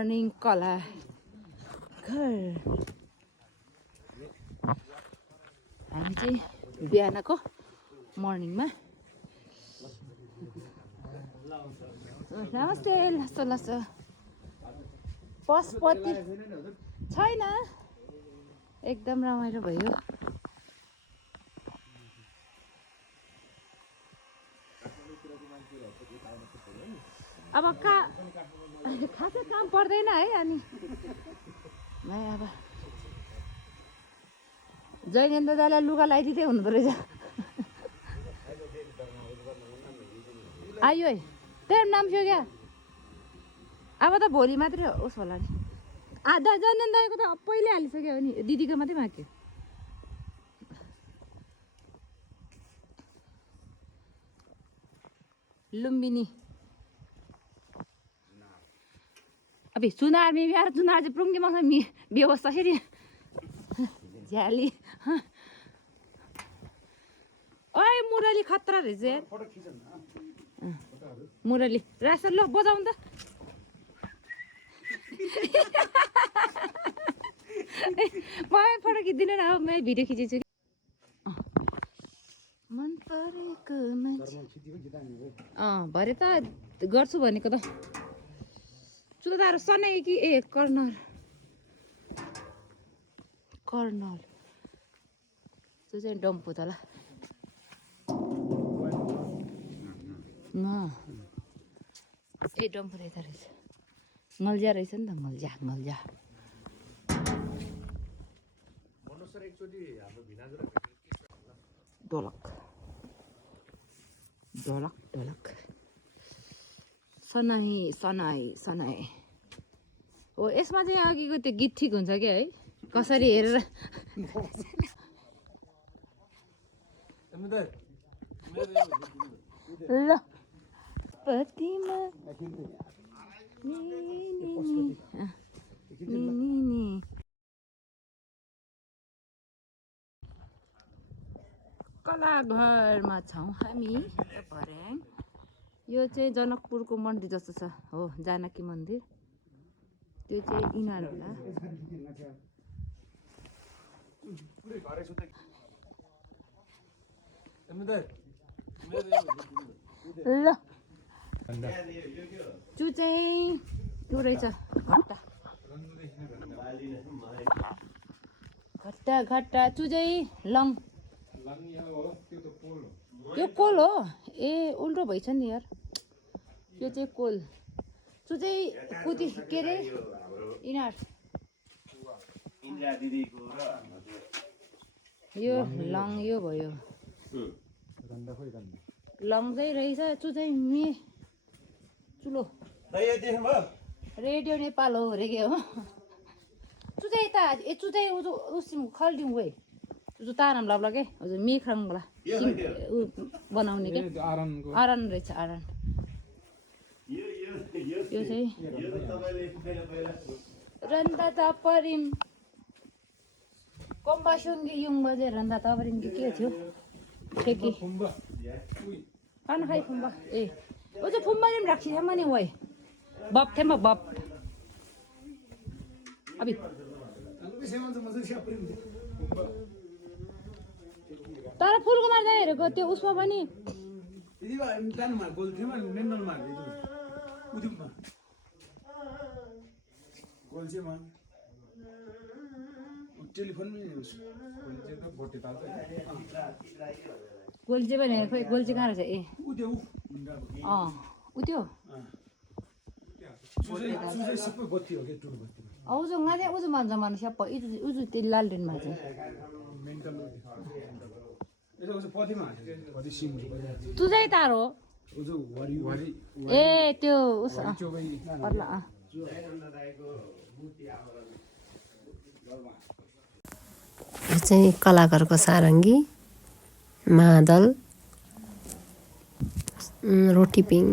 Morning कला घर हामी चाहिँ बिहानको मर्निङमा नमस्ते लस्सो लस्सो पशुपति छैन एकदम रमाइलो भयो अब खासै काम पर्दैन है अनि अब जैनेन्द्र दालाई लुगा लगाइदिँदै हुँदो रहेछ आयो है तेरो नाम थियो क्या अब त भोलि मात्रै होस् होला नि आधा जैनेन्द्र दाईको त पहिले हालिसक्यो नि दिदीको मात्रै बाँकी लुम्बिनी अबे चुनार में यार चुनार चाहिँ पुङ्गे मसँग व्यवस्था फेरि झ्याली ओए मुरली खतरा रहेछ मुरली रासन ल बजाउनु त मलाई फोटो खिच्दिनु न अब मैले भिडियो खिचेछु कि मन परेको भरे त गर्छु भनेको त चुदारो सनै कि ए कर्नल त्यो चाहिँ डम्फु त ल ए डम्फु रहेछ ngolja रहेछ नि त ngolja ढोलक सनाई हो यसमा चाहिँ अघिको त्यो गीत ठिक हुन्छ क्या है कसरी हेरेर ल प्रतिमा कलाघरमा छौँ हामी भर्याङ यो चाहिँ जनकपुरको मन्दिर जस्तो छ हो जानकी मन्दिर त्यो चाहिँ इनार होला ल चु चाहिँ त्यो रहेछ घट्टा चु चाहिँ लङ त्यो कोल हो ए उल्टो भएछ नि यार यो चाहिँ कोल चु चाहिँ कुदी के अरे इनार यो लङ यो भयो लङ चाहिँ रहेछ चु चाहिँ चुलो रेडियो नेपाल हो अरे के हो चु चाहिँ त चु चाहिँ उसिम खल्दिउँ गए चु ताराम लाग्ला के हजुर मेख्राङबाट बनाउने के आरन रहेछ आरन यो चाहिँ रन्दा तपरिम कम्बासुङ्गी युङ बजे रन्दा तपरिम के थियो ठेकी खाना खाइ फुम्बा ए ओ चाहिँ फुम्बाले पनि राख्छ नि वै बप थेमा बप अबि तर फुलको मार्दा हेरेको त्यो उसमा पनि गोल्चे भने खोइ गोल्चे कहाँ रहेछ ए उत्यो आउँछ उहाँ उजु भन्छ मान्छे सबै उजु त्यो लालटेनमा चाहिँ तु चाहिँ तारो ए त्यो उस यो चाहिँ कलाकारको सारङ्गी मादल रोटीपिङ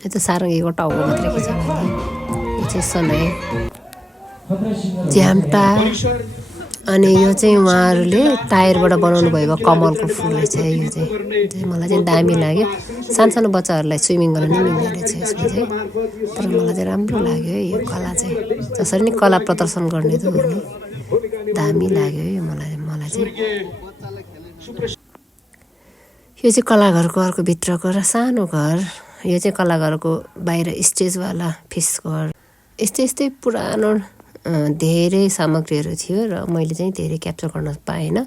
यो त सारङ्गीको टाउको मात्रै खिच्यो यो चाहिँ सनाई झ्याम्टा अनि यो चाहिँ उहाँहरूले टायरबाट बनाउनु भएको कमलको फुल रहेछ यो चाहिँ मलाई चाहिँ दामी लाग्यो सानसानो बच्चाहरूलाई स्विमिङ गर्न नि मिल्ने रहेछ यसमा चाहिँ तर मलाई चाहिँ राम्रो लाग्यो है यो कला चाहिँ जसरी नि कला प्रदर्शन गर्ने त हो नि दामी लाग्यो है मलाई चाहिँ यो चाहिँ कलाघरको अर्को भित्रको र सानो घर यो चाहिँ कलाघरको बाहिर स्टेजवाला फिस घर यस्तै पुरानो धेरै सामग्रीहरू थियो र मैले चाहिँ धेरै क्याप्चर गर्न पाएन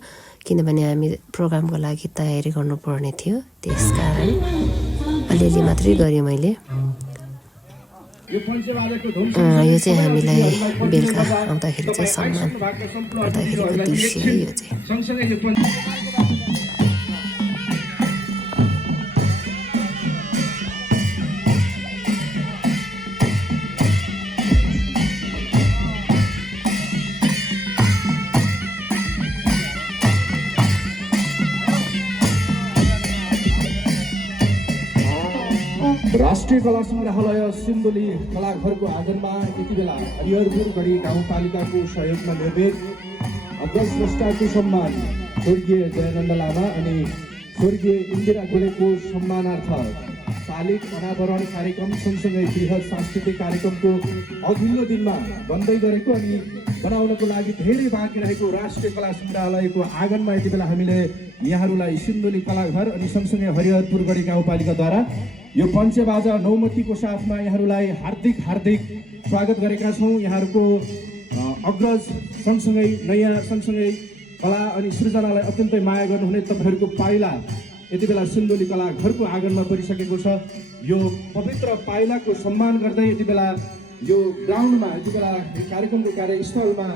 किनभने हामी प्रोग्रामको लागि तयारी गर्नुपर्ने थियो त्यसकारण अलिअलि मात्रै गरेँ मैले यो चाहिँ हामीलाई बेलुका आउँदाखेरि चाहिँ सम्मान गर्दाखेरिको दृश्य यो चाहिँ राष्ट्रिय कला संग्रहालय सिन्धुली कलाघरको आँगनमा यति बेला हरिहरपुर गढी गाउँपालिकाको सहयोगमा निर्मित अग्रस्रष्टाको सम्मान स्वर्गीय जयनन्द लामा अनि स्वर्गीय इन्दिरा गोलेको सम्मानार्थ शालिग अनावरण कार्यक्रम सँगसँगै बृहत सांस्कृतिक कार्यक्रमको अघिल्लो दिनमा बन्दै गरेको अनि बनाउनको लागि धेरै बाँकी रहेको राष्ट्रिय कला संग्रहालयको आँगनमा यति बेला हामीले यहाँहरूलाई सिन्धुली कलाघर अनि सँगसँगै हरिहरपुर गढी गाउँपालिकाद्वारा यो पञ्चबाजा नौमतीको साथमा यहाँहरूलाई हार्दिक स्वागत गरेका छौँ। यहाँहरूको अग्रज सँगसँगै नयाँ सँगसँगै कला अनि सृजनालाई अत्यन्तै माया गर्नुहुने तपाईँहरूको पाइला यति बेला सिन्धुली कलाघरको आँगनमा परिसकेको छ। यो पवित्र पाइलाको सम्मान गर्दै यति बेला यो ग्राउन्डमा यति बेला कार्यक्रमको कार्यस्थलमा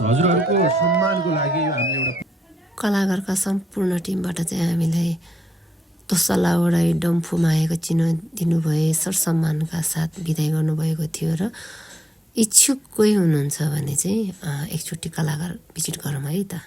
हजुरहरूको सम्मानको लागि यो हामीले एउटा कलाघरका सम्पूर्ण टिमबाट चाहिँ हामीलाई तोसला उडाई डम्फुमा आएको चिनो दिनुभए सरसम्मानका साथ बिदाई गर्नुभएको थियो र इच्छुक कोही हुनुहुन्छ भने चाहिँ एकचोटि कलाघर भिजिट गरौँ है त।